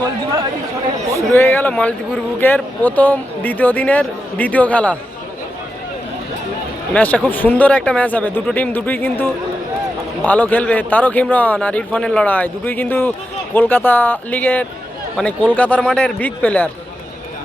শুরু হয়ে গেল মালতীপুর বুকের প্রথম দ্বিতীয় দিনের দ্বিতীয় খেলা। ম্যাচটা খুব সুন্দর একটা ম্যাচ হবে। দুটো টিম দুটোই কিন্তু ভালো খেলবে। তারক ইমরান আর ইরফানের লড়াই, দুটোই কিন্তু কলকাতা লিগের মানে কলকাতার মাঠের বিগ প্লেয়ার।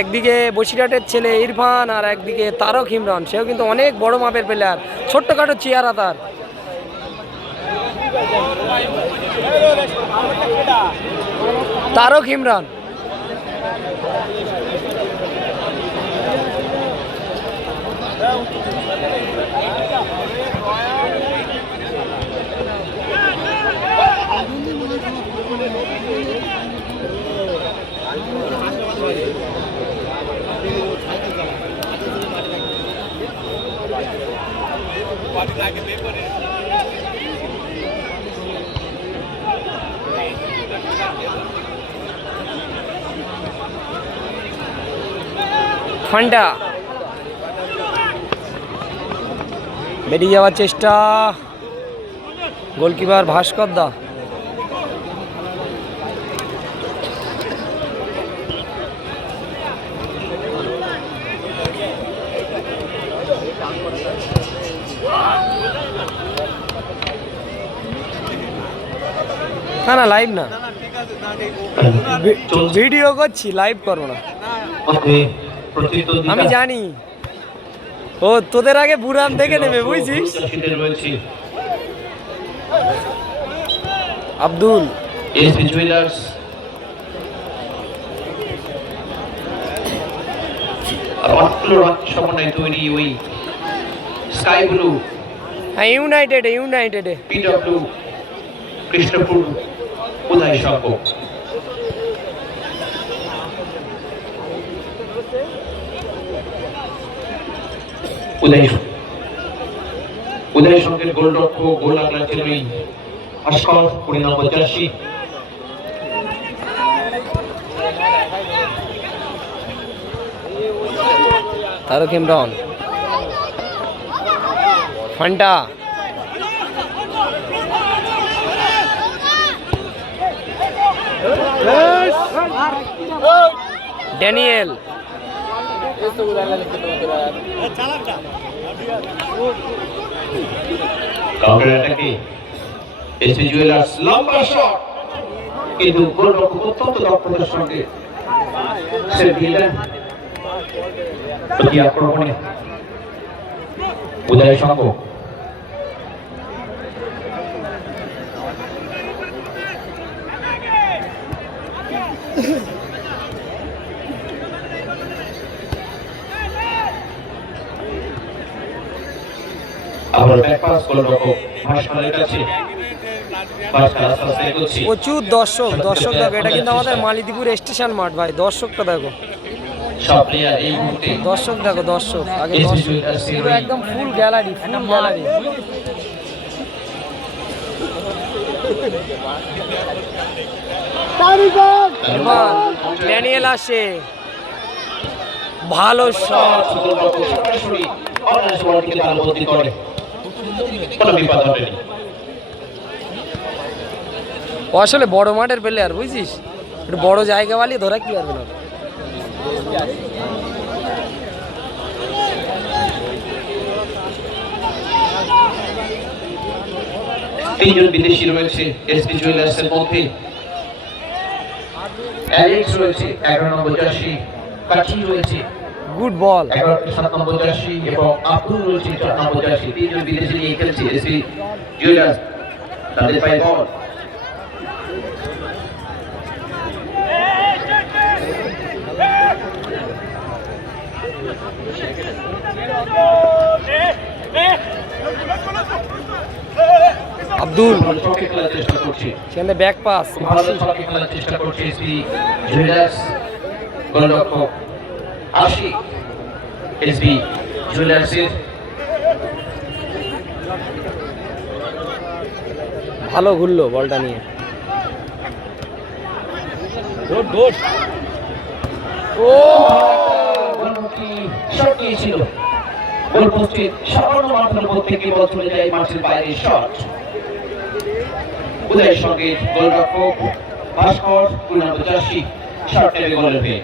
একদিকে বসিরহাটের ছেলে ইরফান আর একদিকে তারক ইমরান, সেও কিন্তু অনেক বড় মাপের প্লেয়ার, ছোট্টখাটো চেয়ারা তার। তারক ইমরান ফান্ডা বেরিয়ে যাওয়ার চেষ্টা, গোলকিপার ভাস্কর দা। না লাইভ না, ভিডিও করছি, লাইভ করবো না। আমি জানি ও তোদের আগে বুড়ান দেখে নেবে, বুঝছিস? আব্দুল ইউনাইটেড কৃষ্ণপুর উদয় সংঘ। উদয় সংঘের গোলরক্ষক গোল লাগলেন ওই ভাস্কর, পরিণাম 85। Tarak Imran, Fanta, Daniel, counter অ্যাটাকে এসপি জুয়েলার্স, লম্বা শট, কিন্তু গোলরক্ষক অত্যন্ত দক্ষতার সঙ্গে সেভ দিলেন। প্রতি আক্রমণে উদয় সংঘ আবার ব্যাক পাস গোলরক্ষক ভাস্করের কাছে। প্রচুর দর্শক দেখো, এটা কিন্তু আমাদের মালিতিপুর স্টেশন মাঠ ভাই। দর্শকটা দেখো, দর্শক দেখো, দর্শক আগে পুরো একদম ফুল গ্যালারি, ড্যানিয়েল আসে, ভালো শট, আসলে বড় মাঠের প্লেয়ার, বুঝছিস? একটু বড় জায়গা বালি ধরা কি পারবে না। তিনজন বিদেশি রয়েছে এসপি জুয়েলার্সের মধ্যে। অ্যালেক্স রয়েছে 11 নম্বর জার্সি, কাঠি রয়েছে গুড বল 7 নম্বর জার্সি এবং আব্দুল রয়েছে 4 নম্বর জার্সি। তিনজন বিদেশি নিয়ে খেলছে এসপি জুয়েলার্স। তাদের পায়ে বল, আব্দুল খেলার চেষ্টা করছে, সেখানে ব্যাক পাস, ভালো ছকে খেলার চেষ্টা করছে এসপি জুয়েলার্স। গোলরক্ষক আশিক এসপি জুয়েলার্সের। ভালো ঘুরলো বলটা নিয়ে। ও শট নিয়েছিল, গোল পোস্টের সামান্য মাথার উপর থেকে বল চলে যায় মাঠের বাইরে। শট উদয়ের সঙ্গে গোলরক্ষক ভাস্কর 85 শর্ট টাইমে গোলের হয়ে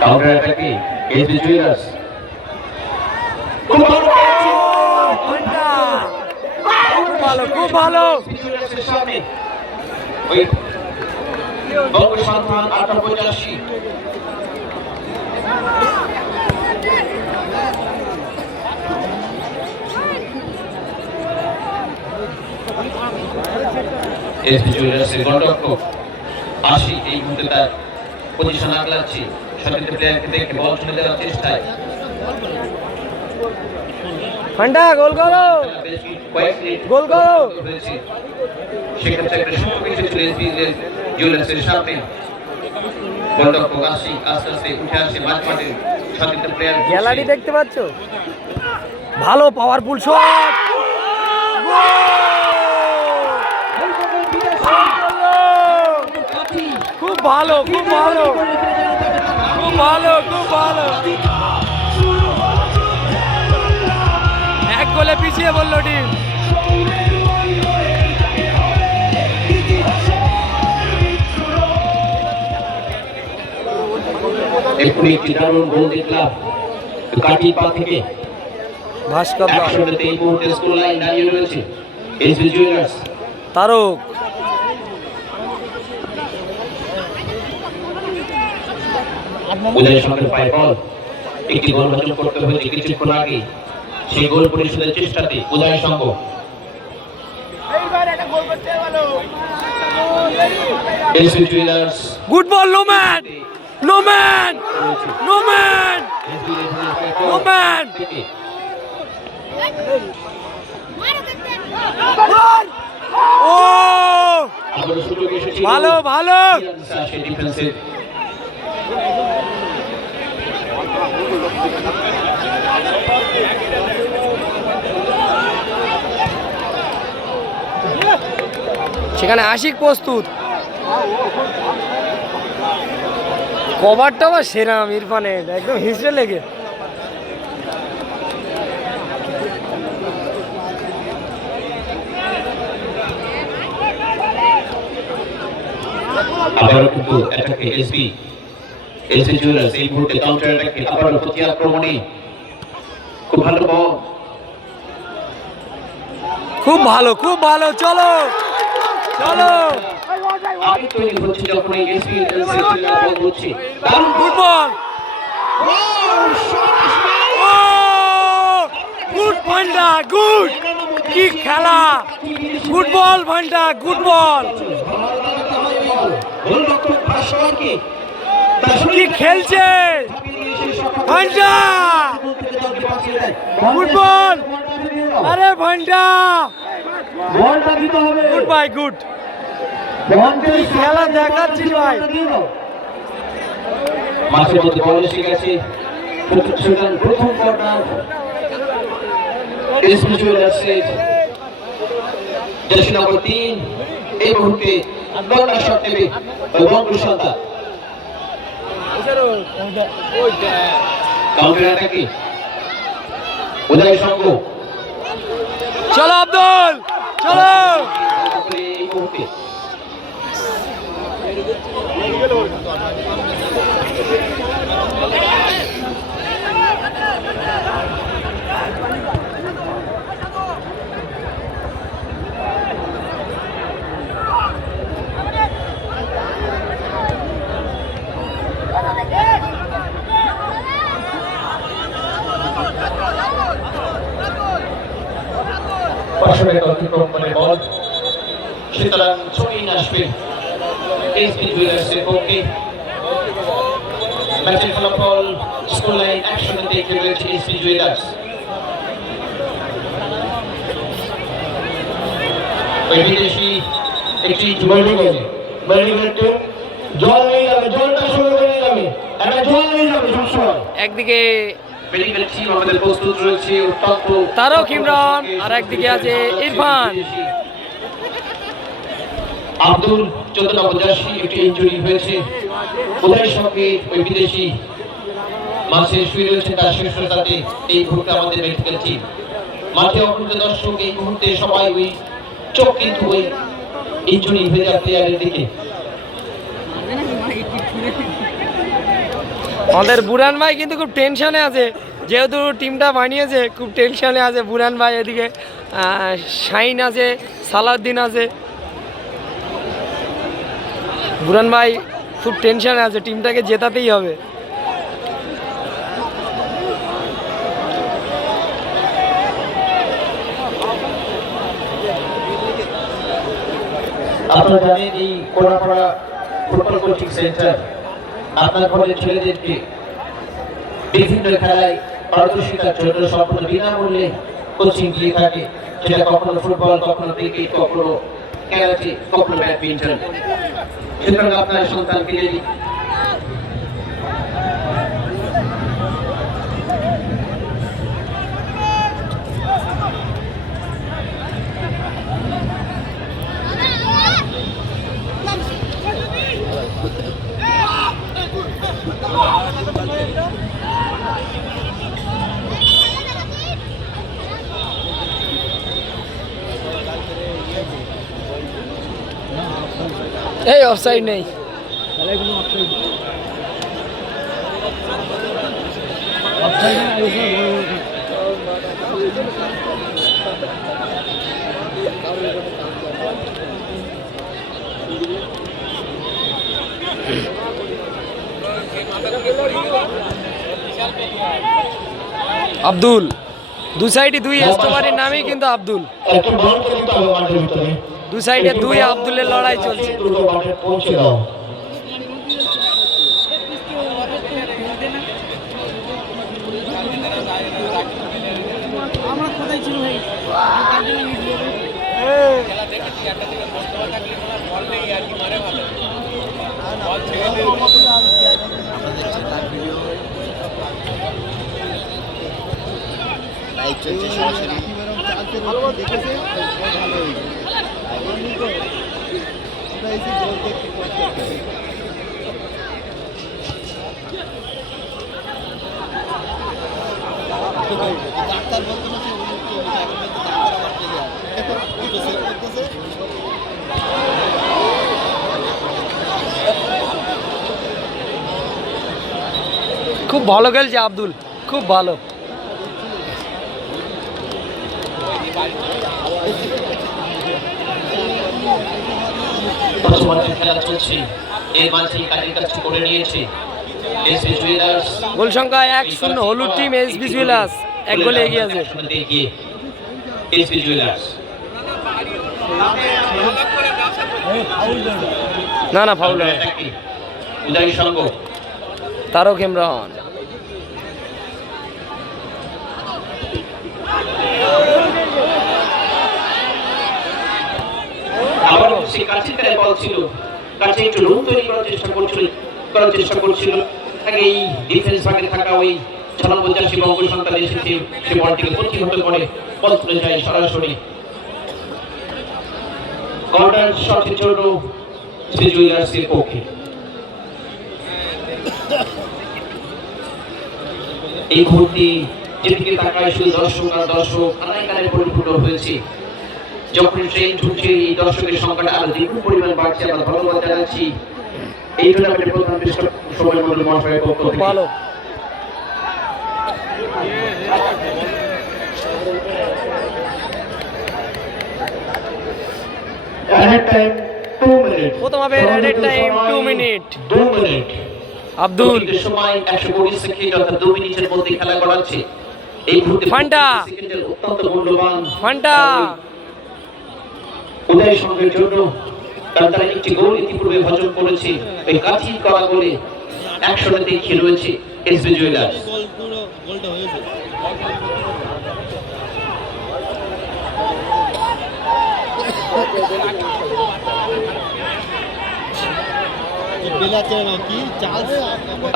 কাউন্টার অ্যাটাকে এসবি জুয়েলার্স খুব ভালো, খুব ভালো। সামনে ওই বঙ্গ সন্তান 85 এসবি জুয়েলার্সের গোলরক্ষক 80 এই মুহূর্তে তার পজিশন আগলাচ্ছে সতীর্থ প্লেয়ারকে দেখে বল চলে যাওয়ার চেষ্টায় ঘন্টা গোল করো, গোল করো। সেক্ষেত্রে একটা সুযোগ এসেছিল এসবি জুয়েলার্সের সাথে গোলরক্ষক 80 আস্তে আস্তে উঠে আসে মাঝমাঠে সতীর্থ প্লেয়ার গ্যালারি দেখতে পাচ্ছ, ভালো পাওয়ারফুল শট, খুব ভালো, খুব ভালো, খুব ভালো, খুব ভালো। এক গোলে পিছিয়ে বললো টিম। এক্ষুনি একটি দারুণ গোল দেখলাম কাটি পা থেকে ভাস্কর একশোতে এই মুহূর্তে স্কোর লাইন দাঁড়িয়ে রয়েছে এসবি জুয়েলার্স তারক উদয় সঙ্গের পায়ে বল একটি গোল হজম করতে হয়েছে কিছুক্ষণ আগে সেই গোল পরিশোধের চেষ্টাতে Uday Sangha SB jewellers good ball, no man, no man, no man, no man. ও ভালো, ভালো। সেখানে আশিক প্রস্তুত, কভারটা আবার সেরাম ইরফানের, একদম হিসড়ে লেগে। আবারও কিন্তু অ্যাটাকে এসবি জুয়েলার্স এই মুহূর্তে কাউন্টার অ্যাটাকে আবারও প্রতি আক্রমণে খুব ভালো বল, খুব ভালো, খুব ভালো, চলো চলো। আগে তৈরি হচ্ছে যখন এই এসবি বল হচ্ছে দারুণ good ball, good Vanda, good, কি খেলা, good ball Vanda, good ball, গোলরক্ষক ভাস্করকে কি খেলছে ভান্ডা, গুড বল, আরে ভান্ডা, বলটা দিতে হবে, গুড বাই, গুড বলটাই খেলা দেখাচ্ছিস ভাই। মাঠের মধ্যে বল এসে গেছে প্রথম কর্নার এসবি জুয়েলার্সের জার্সি নম্বর 3 এই মুহূর্তে কর্নার শট নেবে বঙ্গ সন্তান কাউন্টার অ্যাটাকে উদয় সঙ্গ চলো আব্দুল, চলো। এই মুহূর্তে পাশে অতিক্রম করে বল সুতরাং ছুঁয়ে আসবে এসবি জুয়েলার্সের পক্ষে ম্যাচের ফলাফল স্কোর লাইন একশোতে দেখতে রয়েছে এসবি জুয়েলার্স ওই বিদেশি একটি জল নিয়ে যাবে, জলটা শুরু হয়ে যাবে, একটা জল নিয়ে যাবে সবসময়। একদিকে মেডিকেল টিম আমাদের প্রস্তুত রয়েছে অত্যন্ত তারক ইমরান আর একদিকে আছে ইরফান। আব্দুল 14 নম্বর জার্সি একটি ইনজুরি হয়েছে। উদয়ের সঙ্গে ওই বিদেশি মাঝে শুয়ে রয়েছে তার শীর্ষতাতে এই মুহূর্তে আমাদের মেডিকেল টিম। মাঠে অগ্রত দর্শক এই মুহূর্তে সবাই ওই চোখ কিন্তু ওই ইনজুরি হয়ে যাওয়া প্লেয়ারের দিকে। আমাদের বুরান ভাই কিন্তু খুব টেনশনে আছে, যেহেতু টিমটা বানিয়েছে খুব টেনশনে আছে বুরান ভাই। এদিকে শাইন আছে, সালাউদ্দিন আছে, বুরান ভাই খুব টেনশনে আছে, টিমটাকে জেতাতেই হবে। আপনারা জানেন এই কোনাপাড়া ফুটবল কোচিং সেন্টার আপনার ঘরের ছেলেদেরকে বিভিন্ন খেলায় পারদর্শিতার জন্য সম্পূর্ণ বিনামূল্যে কোচিং দিয়ে থাকে। সেটা কখনো ফুটবল, কখনো ক্রিকেট, কখনো ক্যারাটে, কখনো ব্যাডমিন্টন। সুতরাং আপনার সন্তানকে যদি এই অফসাইড নেই। আব্দুল দু সাইডে দুই এস্টোবারের নামেই কিন্তু আব্দুল, একটু বল করে দিতে হবে মাঠের ভিতরে। দু সাইডে দুই আব্দুলের লড়াই চলছে। দ্রুত মাঠে পৌঁছে দাও। খুব ভালো খেলছে আব্দুল, খুব ভালো। খেলা চলছে, এই মাঝে কাজের কাজটি করে নিয়েছে এসবি জুয়েলার্স। গোল সংখ্যা 1-0, হলুদ টিম এসবি জুয়েলার্স এক গোলে এগিয়ে আছে। এসবি জুয়েলার্স না না ফাউল, উদয় সঙ্গ তারক ইমরান। আবার সে কাছে বল ছিল, কাছে একটু রুম তৈরি করার চেষ্টা করছিল। আগে এই ডিফেন্স ভাগে থাকা ওই 6 নম্বর জার্সি বঙ্গ সন্তান এসেছে, সে বলটিকে প্রতিহত করে বল তুলে যায় সরাসরি কর্নার শটের জন্য শ্রী জুয়েলার্সের পক্ষে। এই মুহূর্তে যেদিকে তাকায় শুধু দর্শক আর দর্শক, আনায় পরিপূর্ণ হয়েছে। যখন ট্রেন ঢুকছে এই দর্শকের সংখ্যাটা আরো দ্বিগুণ পরিমাণ বাড়ছে। আমরা ধন্যবাদ জানাচ্ছি এই টুর্নামেন্টের প্রধান সময় মন্ডল মহাশয়ের পক্ষ থেকে। ভালো Added time 2 minutes. প্রথম হবে added time 2 minute. 2 minute. Abdul সময় 120 সেকেন্ড অর্থাৎ 2 মিনিটের মধ্যে খেলা করাচ্ছে। এই মুহূর্তে ফান্টা সেকেন্ডের অত্যন্ত মূল্যবান ফান্টা উদয় সঙ্গের জন্য তারা একটি গোল ইতিপূর্বে হজম করেছে। এই কাঠি করা গোলে 100 দেখিয়ে রয়েছে এসবি জুয়েলার্স। গোলটা হয়েছে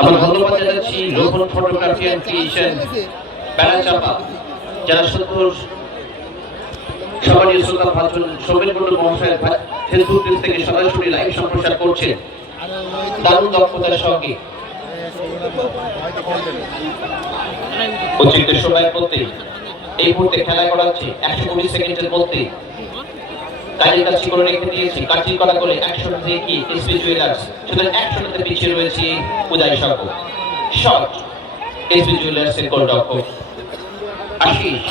আমরা ধন্যবাদ জানাচ্ছি লোকন ফটোগ্রাফি অ্যান্ড ক্রিয়েশন বেড়াচাপা, যারা সবারই শ্রদ্ধা ভাজন সৌমেন মন্ডল মহাশয়ের ফেসবুক পেজ থেকে সরাসরি লাইভ সম্প্রচার করছেন দারুণ দক্ষতার সঙ্গে। অতিরিক্ত সময়ের মধ্যে এই মুহূর্তে খেলা করা হচ্ছে 120 সেকেন্ডের মধ্যে কাজের কাজ করে রেখে দিয়েছি। কাজটি করা করে অ্যাকশন দিয়ে কি এসপি জুয়েলার্স সুতরাং অ্যাকশনতে পিছিয়ে রয়েছে উদয় সংঘ। শট এসপি জুয়েলার্সের গোলরক্ষক আশিস।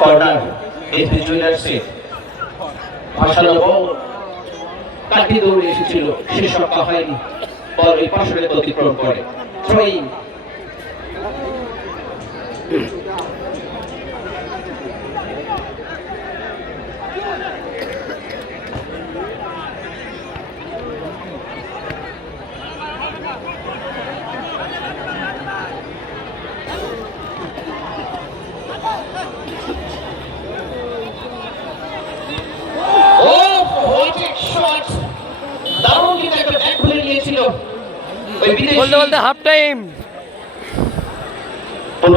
কর্নার এসপি জুয়েলার্সের ভাষালো বল কাটিয়ে দৌড়ে এসেছিল, শেষ রক্ষা হয়নি, বল এই পাশে অতিক্রম করে থ্রোইং। দারুণ কিন্তু একটা ব্যাক খুলে নিয়েছিল ওই বিদেশি বলতে বলতে হাফ টাইম।